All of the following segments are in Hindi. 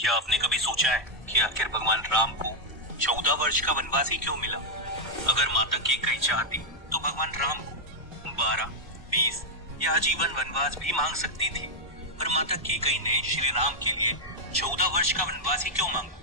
क्या आपने कभी सोचा है कि आखिर भगवान राम को 14 वर्ष का वनवास ही क्यों मिला? अगर माता कैकेयी चाहती तो भगवान राम को 12, 20 या आजीवन वनवास भी मांग सकती थी, पर माता कैकेयी ने श्री राम के लिए 14 वर्ष का वनवास ही क्यों मांगा?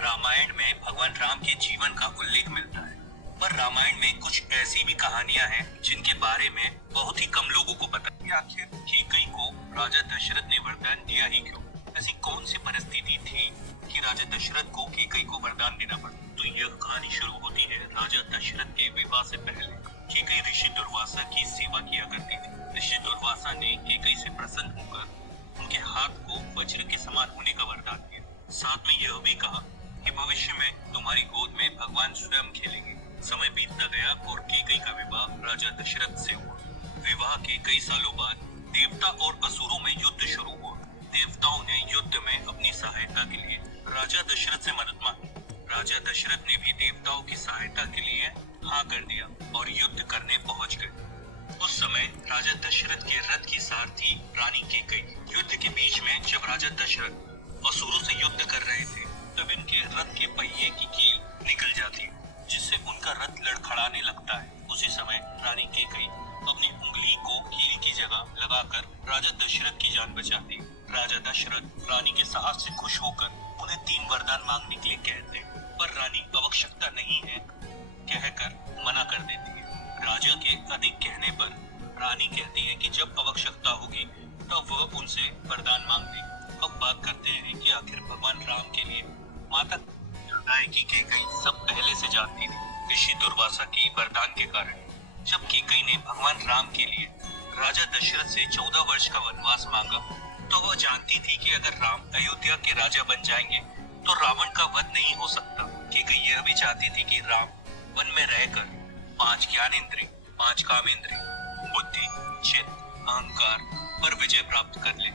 रामायण में भगवान राम के जीवन का उल्लेख मिलता है, पर रामायण में कुछ ऐसी भी कहानियां हैं जिनके बारे में बहुत ही कम लोगों को पता है। आखिर कैकेयी को राजा दशरथ ने वरदान दिया ही क्यों? ऐसी कौन सी परिस्थिति थी कि राजा दशरथ को कैकेयी को वरदान देना पड़ा? तो यह कहानी शुरू होती है राजा दशरथ के विवाह से पहले। कैकेयी ऋषि दुर्वासा की सेवा किया करती थी। ऋषि दुर्वासा ने कैकेयी से प्रसन्न होकर उनके हाथ को वज्र के समान होने का वरदान दिया। साथ में यह भी कहा कि भविष्य में तुम्हारी गोद में भगवान स्वयं खेलेंगे। समय बीतता गया और कैकेयी का विवाह राजा दशरथ से हुआ। विवाह के कई सालों बाद देवता और असुरों में युद्ध शुरू हुआ। देवताओं ने युद्ध में अपनी सहायता के लिए राजा दशरथ से मदद मांगी। राजा दशरथ ने भी देवताओं की सहायता के लिए हाँ कर दिया और युद्ध करने पहुंच गए। उस समय राजा दशरथ के रथ की सारथी रानी कैकेयी। युद्ध के बीच में जब राजा दशरथ असुरों से युद्ध कर रहे थे, तब इनके रथ के पहिए की कील निकल जाती है, जिससे उनका रथ लड़खड़ाने लगता है। उसी समय रानी कैकेयी अपनी उंगली को कील की जगह लगाकर राजा दशरथ की जान बचाती है। राजा दशरथ रानी के साहस से खुश होकर उन्हें 3 वरदान मांगने के लिए कहते हैं, पर रानी आवश्यकता नहीं है कहकर मना कर देती है। राजा के अधिक कहने पर रानी कहती है कि जब आवश्यकता होगी तब वह उनसे वरदान मांग लेगी। अब बात करते हैं कि आखिर भगवान राम के लिए माता की कैकेयी सब पहले से जानती थी, ऋषि दुर्वासा की वरदान के कारण। जब कैकेयी ने भगवान राम के लिए राजा दशरथ से 14 वर्ष का वनवास मांगा, तो वह जानती थी कि अगर राम अयोध्या के राजा बन जाएंगे तो रावण का वध नहीं हो सकता। कैकेयी यह भी चाहती थी कि राम वन में रहकर 5 ज्ञानेंद्रिय, 5 कामेंद्रिय, बुद्धि, चित्त, अहंकार पर विजय प्राप्त कर ले,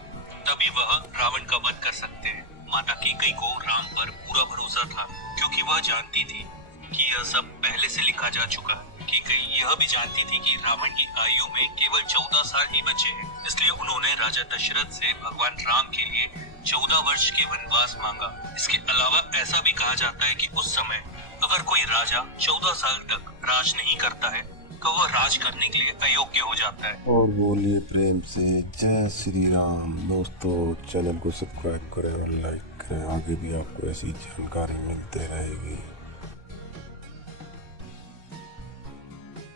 तभी वह रावण का वध कर सकते हैं। माता कैकेयी को राम पर पूरा भरोसा था, क्योंकि वह जानती थी कि यह सब पहले से लिखा जा चुका है। कैकेयी यह भी जानती थी कि रावण की आयु में केवल 14 साल ही बचे हैं, इसलिए उन्होंने राजा दशरथ से भगवान राम के लिए 14 वर्ष के वनवास मांगा। इसके अलावा ऐसा भी कहा जाता है कि उस समय अगर कोई राजा 14 साल तक राज नहीं करता है तो वह राज करने के लिए अयोग्य हो जाता है। और बोलिए प्रेम से जय श्री राम। दोस्तों, चैनल को सब्सक्राइब करें और लाइक करें, आगे भी आपको ऐसी जानकारी मिलते रहेगी।